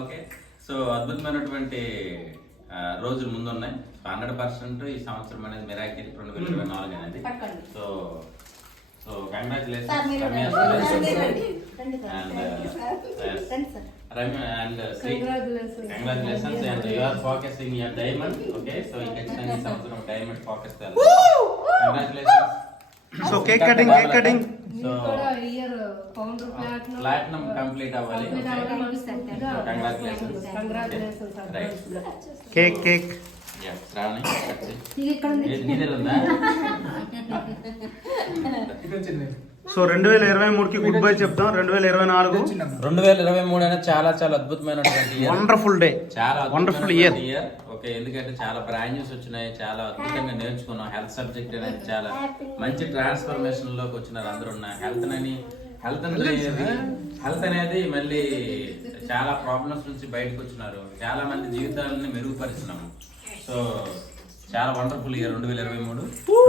Okay, so అద్భుతమైనటువంటి రోజులు ముందున్నాయి. 100% ఈ సంవత్సరం అనేది మిరాకిల్ 2024 అనేది. So congratulations and Sri, congratulations and you are focusing your diamond. Okay, so you can spend some of diamond focus there. Congratulations. So cake cutting. So year platinum complete avali. So congratulations. Right. Cake. Yeah, Shravani. Neither unna. So 2023కి goodbye చెప్తాం. 2023 అనేది చాలా చాలా అద్భుతమైనటువంటి wonderful day, చాలా wonderful year. Okay, ఎందుకంటే చాలా brand news వచ్చినాయి, చాలా అద్భుతంగా నేర్చుకున్నాం. హెల్త్ సబ్జెక్ట్ అనేది చాలా మంచి ట్రాన్స్ఫర్మేషన్ లోకి వచ్చినారు అందరూ. హెల్త్ అనేది మళ్ళీ చాలా ప్రాబ్లమ్స్ నుంచి బయటకు వచ్చినారు. చాలా మంది జీవితాలని మెరుగుపరిచినాము. సో చాలా వండర్ఫుల్ ఇయర్ 2023.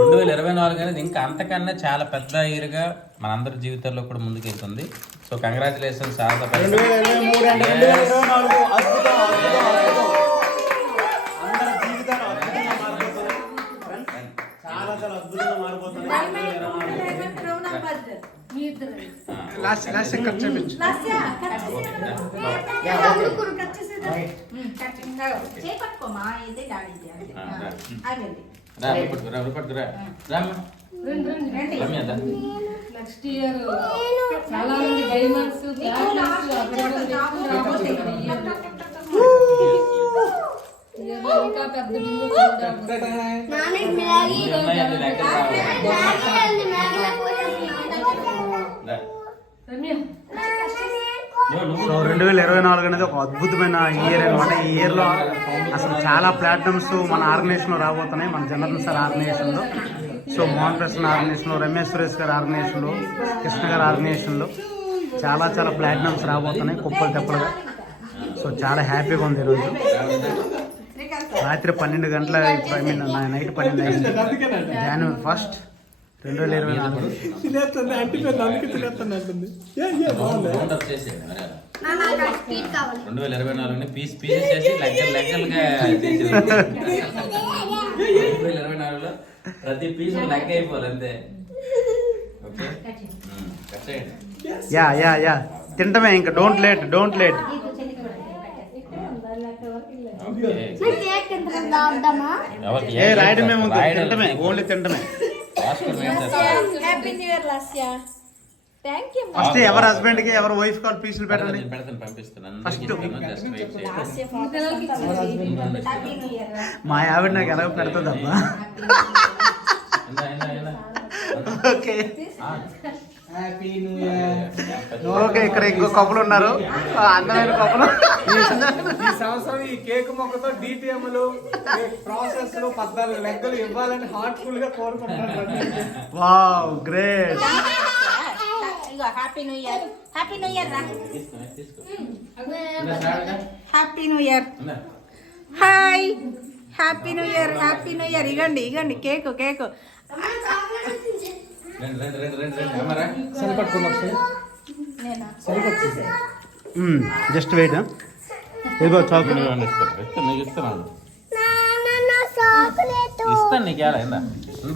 2024 అనేది ఇంకా అంతకన్నా చాలా పెద్ద ఇయర్ గా మనందరి జీవితాల్లో కూడా ముందుకు వెళ్తుంది. So congratulations all the best. 2024 అద్భుతం. చాలా చాలా అద్భుతంగా మారిపోతుంది. లాస్ట్ కట్ చేయించు. నెక్స్ట్ ఇయర్ చాలా మంది డైమండ్స్ ఇంకా పెద్ద సో 2024 అనేది ఒక అద్భుతమైన ఇయర్ అనమాట. ఈ ఇయర్లో అసలు చాలా ప్లాట్ఫామ్స్ మన ఆర్గనైజేషన్లో రాబోతున్నాయి. మన జనరల్ సార్ ఆర్గనైజేషన్లో, సో మోహన్ కృష్ణ ఆర్గనైజేషన్లో, రమేష్ సురేష్ గారి ఆర్గనైజేషన్లో, కృష్ణ గారి ఆర్గనైజేషన్లో చాలా చాలా ప్లాట్ఫామ్స్ రాబోతున్నాయి కుప్పలు తెప్పలుగా. సో చాలా హ్యాపీగా ఉంది ఈరోజు. రాత్రి 12 గంటల నైట్ 12 అయింది. జనవరి 1, 2024. 2024 పీస్ చేసి లెక్కలుగా 2024లో ప్రతి పీస్ లెక్క అయిపోవాలి అంతే. ఓకే, యా తింటమే ఇంకా. Don't late. రాయడం మేము తింటమే, ఓన్లీ తింటమే. ఫస్ట్ ఎవరి హస్బెండ్ కి ఎవరి వైఫ్ కాల్ పీసులు పెట్టండి. ఫస్ట్ మా ఆవిడ నాకు ఎలా పెడుతుంది అబ్బా. ఓకే ఓకే, ఇక్కడ ఇంకో కప్పులు ఉన్నారు, అందమైన కప్పులు. ఈ సంవత్సరం ఈ కేక్ మొక్కతో డిటిఎంలు ప్రాసెస్ 14 లెక్కలు ఇవ్వాలని హార్ట్ఫుల్ గా కోరుకుంటున్నాను. Wow, great. Happy new year. Happy new year. Happy new year. Hi, happy new year. Happy new year. ఇగండి కేక్. Just wait. ఇదిగో చాక్లెట్ ఇస్తాను నీకు.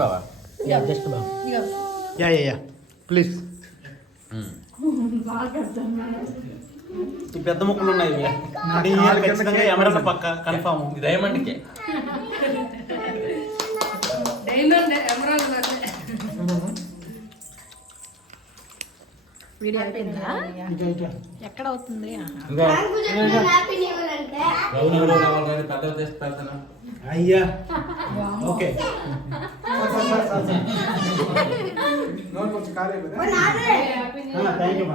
బాబా జస్ట్ బాబా. Yeah please. ఈ పెద్ద ముక్కలు ఉన్నాయి. పక్క కన్ఫామ్ డైమండ్కి. వీడియో అయిపోయిందా? ఎక్కడ అవుతుంది? అయ్యా ఓకే. కొంచెం ఖాళీ థ్యాంక్ యూ.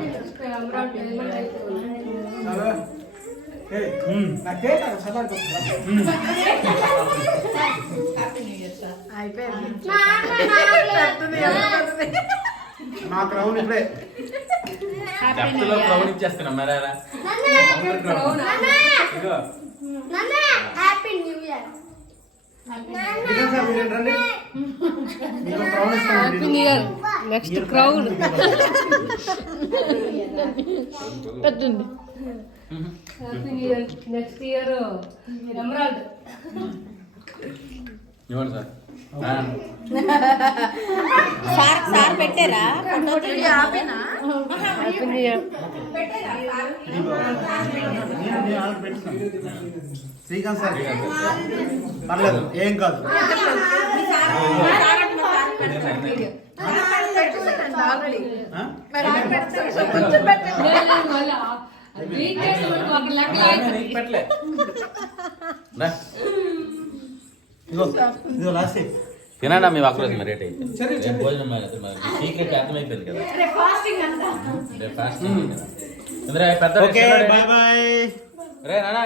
నాకు రౌండ్ ఇప్పుడే క్రౌడ్ ఇచ్చేస్తున్నాం. మరి నెక్స్ట్ క్రౌడ్ పెట్టండి. Happy new year. Next year emerald. ఇవ్వండి సార్. సార్ పెట్టారా happy new year. Srikanth sir పర్లేదు ఏం కాదు. నీకు పెట్టలే. రా. ఇదిగో లాస్ట్ తినండి మీ ఒక్కరోజు మరి రేట్ అయితే భోజనం సీక్రెట్ అర్థమైపోయింది కదా. రేపు ఫాస్టింగ్ కదా. Okay bye bye. రే నానా